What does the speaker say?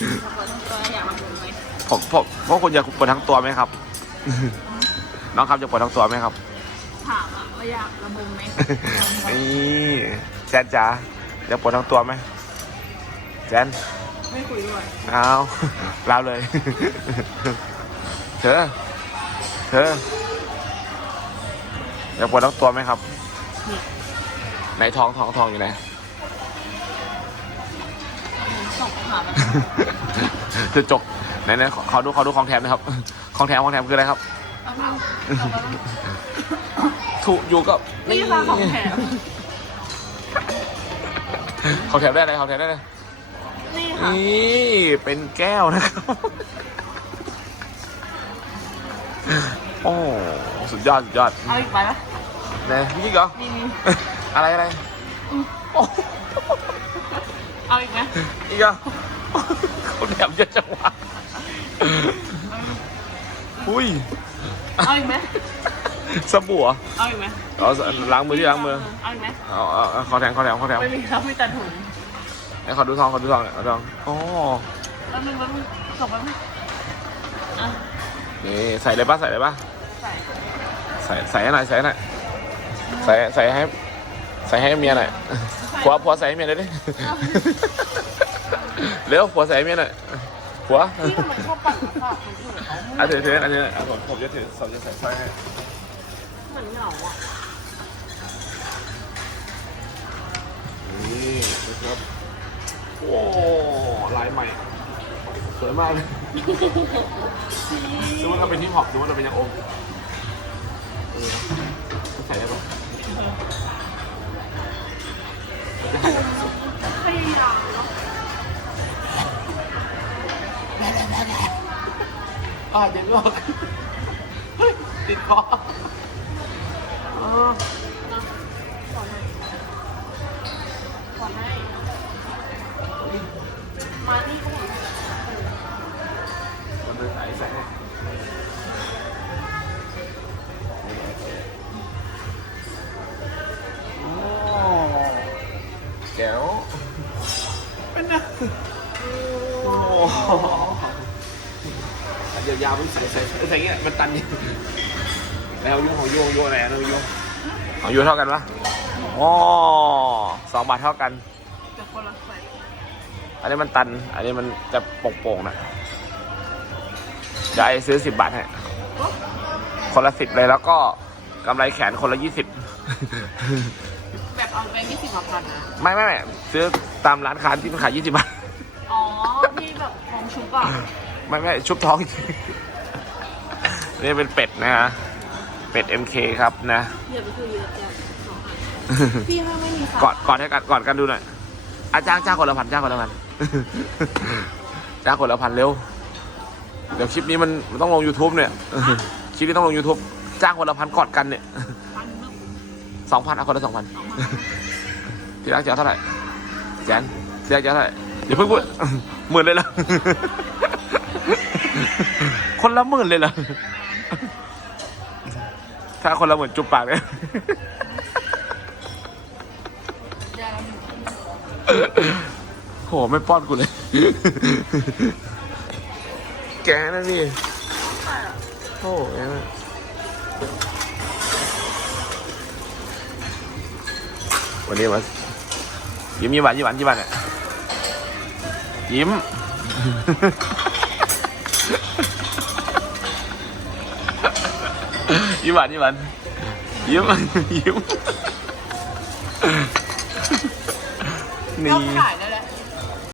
ถ้าปวดทั้งตัวอยากมาปวดไหมผมผมพวกคุณอยากปวดทั้งตัวไหมครับ น้องครับจะปวดทั้งตัวไหมครับ ถามอะว่าอยากระบมไหมนี่แจนจ๋าอยากปวดทั้งตัวไหมแจนไม่คุยด้วยเอาลาเลย เธอ เธออยากปวดทั้งตัวไหมครับ ไหนท้องท้องท้องอยู่ไหน ส่งไปหามันจะจกไหนไหนขอขอดูขอดูของแถมนะครับ ของแถมของแถมคืออะไรครับ เอามาเอามาถูกอยู่กับนี่ค่ะของแถม ของแถมได้อะไรของแถมได้อะไรนี่ค่ะ นี่เป็นแก้วนะครับ โอ้สุดยอดสุดยอดเอาอีกใบไหมเนี่ยนี่เหรอนี่นี่อะไรอะไรโอ้เอีกเหรอเขาแถมเยอะจังวะอุ้ยเอาอีกไหมสบู่เหรอเอาอีกไหมเอาล้างมือที่ล้างมือเอาอีกไหมเอาเอาเอาขอแถมขอแถมขอแถมไม่มีครับมีแต่ถุงไอ้ขอดูทองขอดูทองหน่อยขอดูทองอ๋อแป๊บนึงแป๊บนึงส่งแป๊บนึงอะนี่ใส่เลยป่ะใส่เลยป่ะใส่ใส่ใส่ให้หน่อยใส่ให้หน่อยใส่ใส่ให้ใส่ให้เมียหน่อยผัวผัวใส่ให้เมียหน่อยดิ เร็วผัวใส่ให้เมียหน่อยผัวที่มันชอบปั่นฝากคนอื่นเขาอะถือถืออันนี้อะผมผมจะถือผมจะใส่สร้อยให้เหมือนเหงาอะนี่นะครับโอ้ลายใหม่ สวยมากเลยดูว่าเราเป็นที่หอบดูว่าเราเป็นยังอม อ่าเดี๋ยวลอกเฮ้ยติดคอเออขอให้ขอให้มานี่ก็หมดมันเป็นสายใส่ให้โอ้แจ๋วเป็นนะโอ้ ยวยาวๆไปใส่ใส่ใส่เงี้ยมันตันอยู่แล้วยุ่งของยุ่งยุ่งอะไรนะยุ่งของยุ่งเท่ากันปะอ๋อสองบาทเท่ากันแต่คนละใส่อันนี้มันตัน อันนี้มันจะโป่งๆนะเดี๋ยวไอ้ซื้อสิบบาทให้คนละสิบเลยแล้วก็กำไรแขนคนละยี่สิบแบบเอาแบงค์ยี่สิบมาพันนะไม่ไม่ไม่ซื้อตามร้านค้าที่มันขายยี่สิบบาท อ๋อที่แบบของชุบอะ ไม่ไม่ชุบท้อง นี่เป็นเป็ดนะฮะ เป็ด MK ครับนะเดี๋ยวไปคือเยอะจังสองอันพี่ถ้าไม่มีสามกอดกอดให้กันกอดกันดูหน่อยอาจ้างจ้างคนละพันจ้างคนละพัน จ้างคนละพันเร็ว เดี๋ยวคลิปนี้มันมันต้องลง YouTube เนี่ย คลิปนี้ต้องลง YouTube จ้างคนละพันกอดกันเนี่ยพันนึงสองพันเอาคนละสองพันสองพันที่รักจะเอาเท่าไหร่แจนที่รักจะเอาเท่าไหร่อย่าเพิ่งพูด หมื่นเลยเหรอ คนละหมื่นเลยเหรอ ถ้าคนละหมื่นจุบปากเลยเดี๋ยวเราหนึ่งโห ไม่ป้อนกูเลย แกนะนี่โอ้แกนะวันนี้มายิ้มยิ้มหวานยิ้มหวานยิ้มหวานอะยิ้ม ยิ้มหวานยิ้มหวานยิ้มยิ้มนี่เราขายได้แล้ว